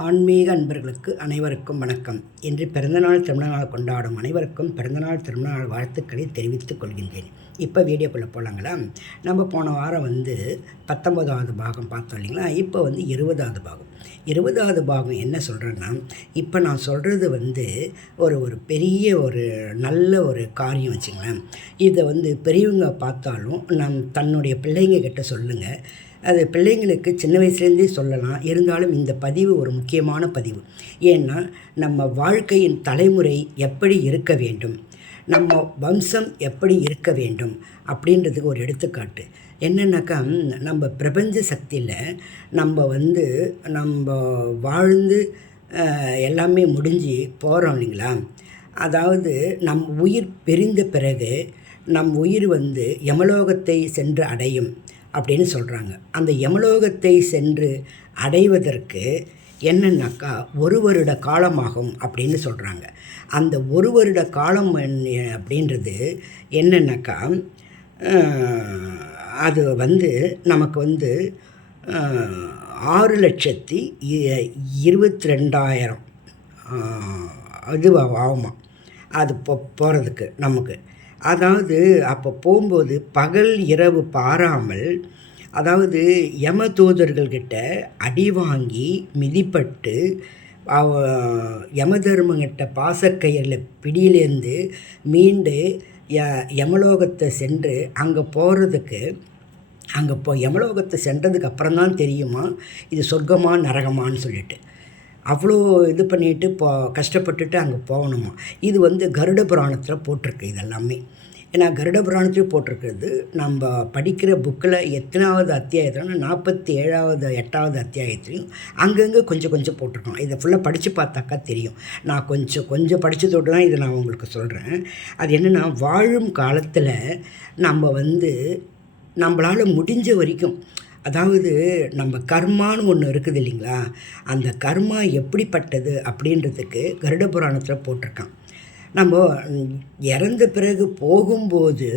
ஆன்மீக அன்பர்களுக்கு அனைவருக்கும் வணக்கம். இன்று பிறந்தநாள் திருமணநாள் கொண்டாடும் அனைவருக்கும் பிறந்தநாள் திருமணநாள் வாழ்த்துக்களை தெரிவித்துக் கொள்கின்றேன். இப்போ வீடியோக்குள்ளே போகலாங்களா? நம்ம போன வாரம் 19வது பாகம் பார்த்தோம் இல்லைங்களா? இப்போ 20வது பாகம். 20வது பாகம் என்ன சொல்கிறேன்னா, இப்போ நான் சொல்கிறது ஒரு பெரிய நல்ல ஒரு காரியம் வச்சுங்களேன். இதை பெரியவங்க பார்த்தாலும் தன்னுடைய பிள்ளைங்க கிட்ட சொல்லுங்கள். அது பிள்ளைங்களுக்கு சின்ன வயசுலேருந்தே சொல்லலாம். இருந்தாலும் இந்த பதிவு ஒரு முக்கியமான பதிவு. ஏன்னா நம்ம வாழ்க்கையின் தலைமுறை எப்படி இருக்க வேண்டும், நம்ம வம்சம் எப்படி இருக்க வேண்டும் அப்படின்றதுக்கு ஒரு எடுத்துக்காட்டு. என்னென்னாக்கா, நம்ம பிரபஞ்ச சக்தியில் நம்ம வாழ்ந்து எல்லாமே முடிஞ்சு போகிறோம் இல்லைங்களா? அதாவது நம் உயிர் பிரிந்த பிறகு நம் உயிர் யமலோகத்தை சென்று அடையும் அப்படின்னு சொல்கிறாங்க. அந்த யமலோகத்தை சென்று அடைவதற்கு என்னன்னாக்கா 1 வருட காலமாகும் அப்படின்னு சொல்கிறாங்க. அந்த 1 வருட காலம் அப்படின்றது என்னன்னாக்கா, அது நமக்கு 6,22,000 இது ஆகுமா அது போகிறதுக்கு நமக்கு. அதாவது அப்போ போகும்போது பகல் இரவு பாராமல், அதாவது யம தூதர்கள்கிட்ட அடி வாங்கி மிதிப்பட்டு யமதர்மங்கிட்ட பாசக்கயிறில் பிடியிலேருந்து மீண்டு யமலோகத்தை சென்று அங்கே போகிறதுக்கு, யமலோகத்தை சென்றதுக்கு அப்புறம்தான் தெரியுமா இது சொர்க்கமா நரகமான்னு சொல்லிட்டு. அவ்வளோ இது பண்ணிட்டு கஷ்டப்பட்டுட்டு அங்கே போகணுமா. இது கருட புராணத்தில் போட்டிருக்கு. இதெல்லாமே ஏன்னா கருட புராணத்தில் போட்டிருக்கிறது. நம்ம படிக்கிற புக்கில் எத்தனாவது அத்தியாயத்தில் 47வது 8வது அத்தியாயத்துலையும் அங்கங்கே கொஞ்சம் கொஞ்சம் போட்டிருக்கோம். இதை ஃபுல்லாக படித்து பார்த்தாக்கா தெரியும். நான் கொஞ்சம் படித்ததோடு தான் இதை நான் உங்களுக்கு சொல்கிறேன். அது என்னென்னா, வாழும் காலத்தில் நம்ம நம்மளால் முடிஞ்ச வரைக்கும், அதாவது நம்ம கர்மான்னு ஒன்று இருக்குது இல்லைங்களா? அந்த கர்மா எப்படிப்பட்டது அப்படின்றதுக்கு கருட புராணத்தில் போட்டிருக்கான். நம்ம இறந்த பிறகு போகும்போது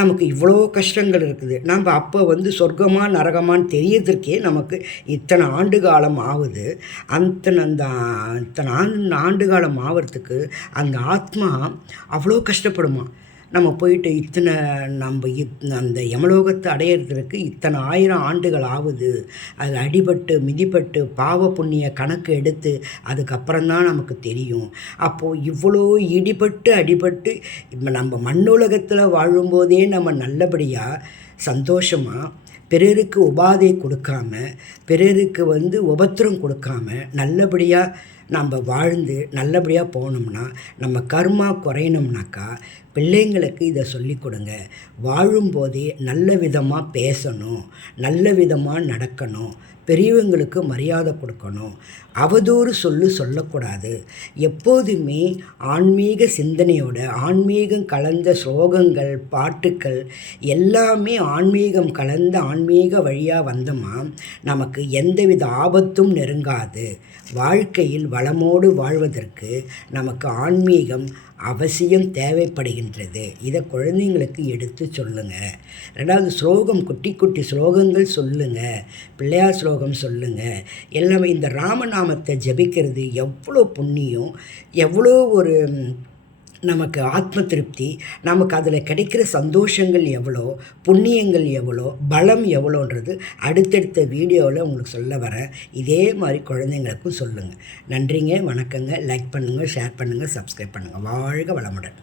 நமக்கு இவ்வளோ கஷ்டங்கள் இருக்குது. நம்ம அப்போ சொர்க்கமா நரகமான்னு தெரியறதுக்கே நமக்கு இத்தனை ஆண்டு காலம் ஆகுது. இத்தனை ஆண்டு காலம் ஆகிறதுக்கு அந்த ஆத்மா அவ்வளோ கஷ்டப்படுமா. நம்ம போயிட்டு அந்த யமலோகத்தை அடையிறதுக்கு இத்தனை 1000 ஆண்டுகள் ஆகுது. அது அடிபட்டு மிதிப்பட்டு பாவ புண்ணிய கணக்கு எடுத்து அதுக்கப்புறம்தான் நமக்கு தெரியும். அப்போது இவ்வளோ அடிபட்டு இப்போ நம்ம மண்ணுலகத்தில் வாழும்போதே நம்ம நல்லபடியாக சந்தோஷமாக பிறருக்கு உபாதை கொடுக்காம, பிறருக்கு உபத்திரம் கொடுக்காம நல்லபடியாக நம்ம வாழ்ந்து நல்லபடியாக போனோம்னா, நம்ம கர்மா குறையணும்னாக்கா பிள்ளைங்களுக்கு இதை சொல்லி கொடுங்க. வாழும்போதே நல்ல விதமாக பேசணும், நல்ல விதமாக நடக்கணும், பெரியவங்களுக்கு மரியாதை கொடுக்கணும், அவதூறு சொல்லக்கூடாது. எப்போதுமே ஆன்மீக சிந்தனையோட, ஆன்மீகம் கலந்த ஸ்லோகங்கள், பாட்டுக்கள் எல்லாமே ஆன்மீகம் கலந்த ஆன்மீக வழியாக வந்தோமா நமக்கு எந்தவித ஆபத்தும் நெருங்காது. வாழ்க்கையில் வளமோடு வாழ்வதற்கு நமக்கு ஆன்மீகம் அவசியம் தேவைப்படுகின்றது. இதை குழந்தைங்களுக்கு எடுத்து சொல்லுங்கள். 2வது ஸ்லோகம், குட்டி ஸ்லோகங்கள் சொல்லுங்கள், பிள்ளையார் ஸ்லோகம் சொல்லுங்கள். எல்லாமே இந்த ராமநாமத்தை ஜபிக்கிறது எவ்வளோ புண்ணியம், எவ்வளோ ஒரு நமக்கு ஆத்ம திருப்தி, நமக்கு அதில் கிடைக்கிற சந்தோஷங்கள் எவ்வளோ, புண்ணியங்கள் எவ்வளோ, பலம் எவ்வளோன்றது அடுத்தடுத்த வீடியோவில் உங்களுக்கு சொல்ல வரேன். இதே மாதிரி குழந்தைங்களுக்கும் சொல்லுங்கள். நன்றிங்க, வணக்கங்க. லைக் பண்ணுங்கள், ஷேர் பண்ணுங்கள், சப்ஸ்கிரைப் பண்ணுங்கள். வாழ்க வளமுடன்.